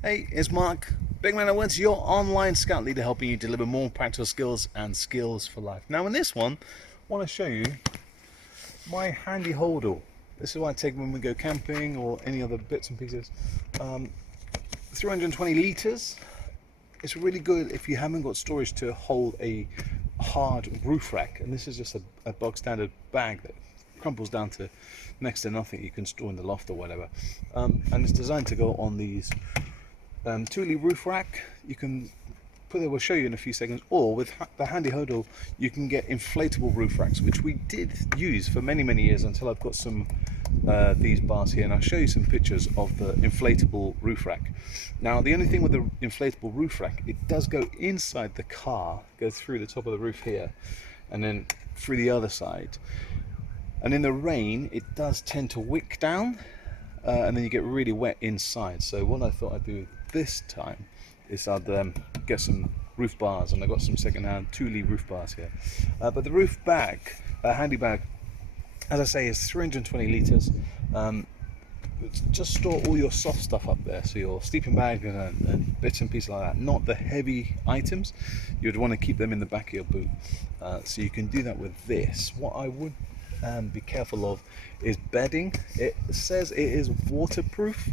Hey, it's Mark, Big Man at Woods, your online scout leader, helping you deliver more practical skills and skills for life. Now in this one, I want to show you my HandiHoldall. This is what I take when we go camping or any other bits and pieces. 320 litres. It's really good if you haven't got storage to hold a hard roof rack. And this is just a bog standard bag that crumples down to next to nothing you can store in the loft or whatever. And it's designed to go on these Thule roof rack. You can put it, we'll show you in a few seconds, or with the HandiHoldall you can get inflatable roof racks, which we did use for many years until I've got some these bars here, and I'll show you some pictures of the inflatable roof rack. Now the only thing with the inflatable roof rack, it does go inside the car, go through the top of the roof here and then through the other side, and in the rain it does tend to wick down, and then you get really wet inside. So what I thought I'd do this time is I'd get some roof bars, and I got some second-hand Thule roof bars here. But the roof bag, handy bag, as I say, is 320 litres. Just store all your soft stuff up there, so your sleeping bag and bits and pieces like that, not the heavy items. You'd want to keep them in the back of your boot. So you can do that with this. What I would be careful of is bedding. It says it is waterproof.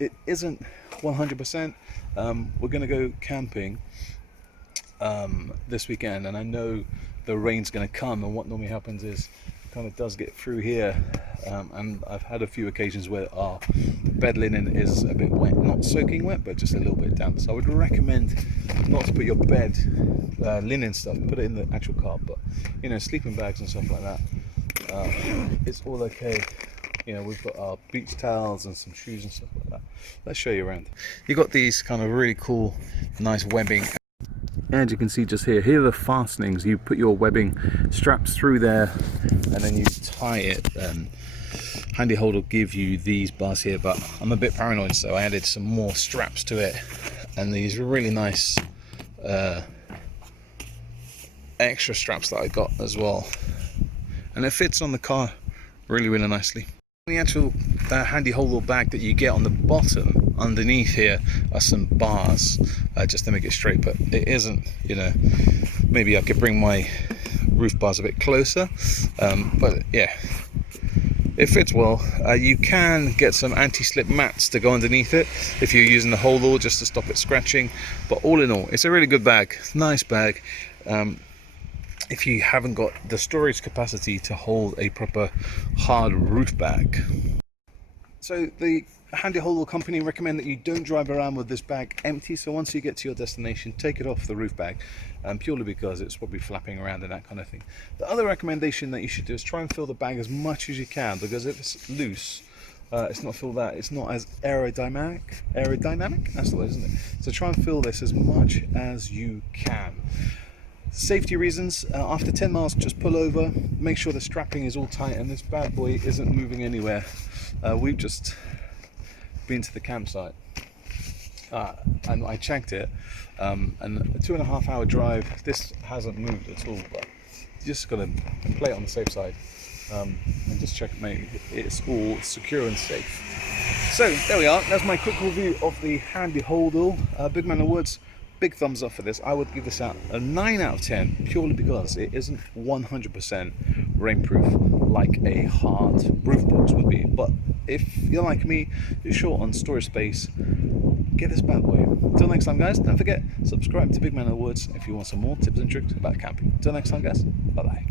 It isn't 100%. We're going to go camping this weekend, and I know the rain's going to come, and what normally happens is it kind of does get through here, and I've had a few occasions where our bed linen is a bit wet, not soaking wet, but just a little bit damp. So I would recommend not to put your bed linen stuff, put it in the actual car, but you know, sleeping bags and stuff like that, it's all okay. You know, we've got our beach towels and some shoes and stuff like that. Let's show you around. You've got these kind of really cool, nice webbing. And you can see just here are the fastenings. You put your webbing straps through there and then you tie it. HandiHoldall will give you these bars here, but I'm a bit paranoid, so I added some more straps to it. And these really nice extra straps that I got as well. And it fits on the car really nicely. The actual HandiHoldall bag that you get on the bottom, underneath here, are some bars, just to make it straight, but it isn't, you know. Maybe I could bring my roof bars a bit closer, but yeah, it fits well. You can get some anti-slip mats to go underneath it if you're using the HandiHoldall, just to stop it scratching. But all in all, it's a really good bag, nice bag. If you haven't got the storage capacity to hold a proper hard roof bag. So the HandiHoldall company recommend that you don't drive around with this bag empty. So once you get to your destination, take it off the roof bag, purely because it's probably flapping around and that kind of thing. The other recommendation that you should do is try and fill the bag as much as you can, because if it's loose, it's not filled out, it's not as aerodynamic, that's the word, isn't it? So try and fill this as much as you can. Safety reasons, after 10 miles just pull over, make sure the strapping is all tight and this bad boy isn't moving anywhere. We've just been to the campsite and I checked it, and a 2.5 hour drive, this hasn't moved at all, but you just got to play it on the safe side, and just check it, mate, it's all secure and safe. So there we are, that's my quick review of the HandiHoldall. Big Man of Woods, big thumbs up for this. I would give this out a 9 out of 10, purely because it isn't 100% rainproof like a hard roof box would be. But if you're like me, you're short on storage space, get this bad boy. Until next time, guys, don't forget, subscribe to Big Man of the Woods if you want some more tips and tricks about camping. Until next time, guys, bye bye.